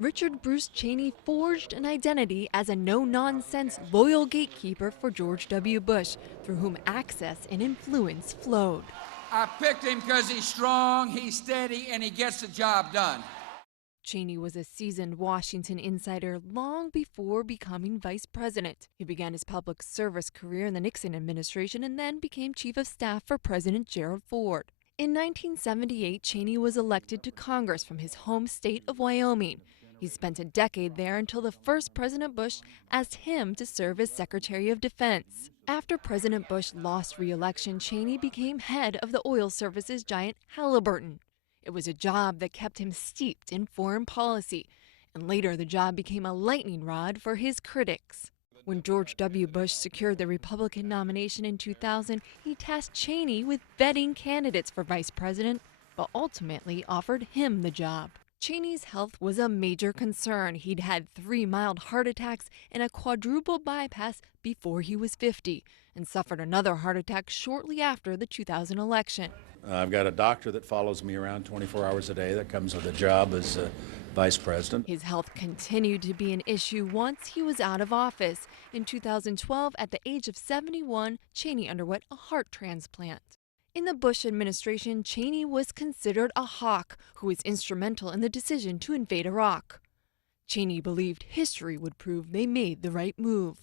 Richard Bruce Cheney forged an identity as a no-nonsense, loyal gatekeeper for George W. Bush, through whom access and influence flowed. I picked him because he's strong, he's steady, and he gets the job done. Cheney was a seasoned Washington insider long before becoming vice president. He began his public service career in the Nixon administration and then became chief of staff for President Gerald Ford. In 1978, Cheney was elected to Congress from his home state of Wyoming. He spent a decade there until the first President Bush asked him to serve as Secretary of Defense. After President Bush lost re-election, Cheney became head of the oil services giant Halliburton. It was a job that kept him steeped in foreign policy, and later the job became a lightning rod for his critics. When George W. Bush secured the Republican nomination in 2000, he tasked Cheney with vetting candidates for vice president, but ultimately offered him the job. Cheney's health was a major concern. He'd had 3 mild heart attacks and a quadruple bypass before he was 50, and suffered another heart attack shortly after the 2000 election. I've got a doctor that follows me around 24 hours a day that comes with a job as vice president. His health continued to be an issue once he was out of office. In 2012, at the age of 71, Cheney underwent a heart transplant. In the Bush administration, Cheney was considered a hawk who was instrumental in the decision to invade Iraq. Cheney believed history would prove they made the right move.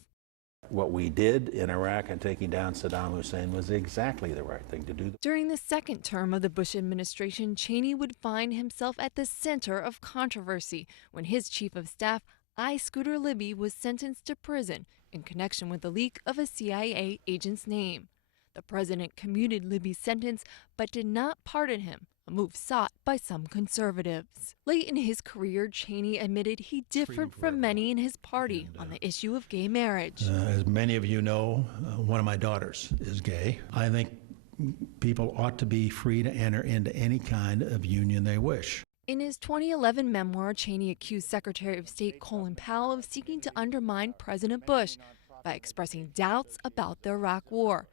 What we did in Iraq and taking down Saddam Hussein was exactly the right thing to do. During the second term of the Bush administration, Cheney would find himself at the center of controversy when his chief of staff, I. Scooter Libby, was sentenced to prison in connection with the leak of a CIA agent's name. The president commuted Libby's sentence but did not pardon him, a move sought by some conservatives. Late in his career, Cheney admitted he differed from many in his party on the issue of gay marriage. As many of you know, one of my daughters is gay. I think people ought to be free to enter into any kind of union they wish. In his 2011 memoir, Cheney accused Secretary of State Colin Powell of seeking to undermine President Bush by expressing doubts about the Iraq War.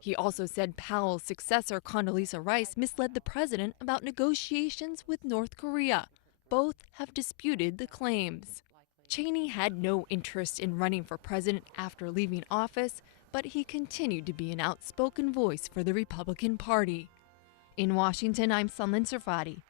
He also said Powell's successor, Condoleezza Rice, misled the president about negotiations with North Korea. Both have disputed the claims. Cheney had no interest in running for president after leaving office, but he continued to be an outspoken voice for the Republican Party. In Washington, I'm Sunlen Sarfaty.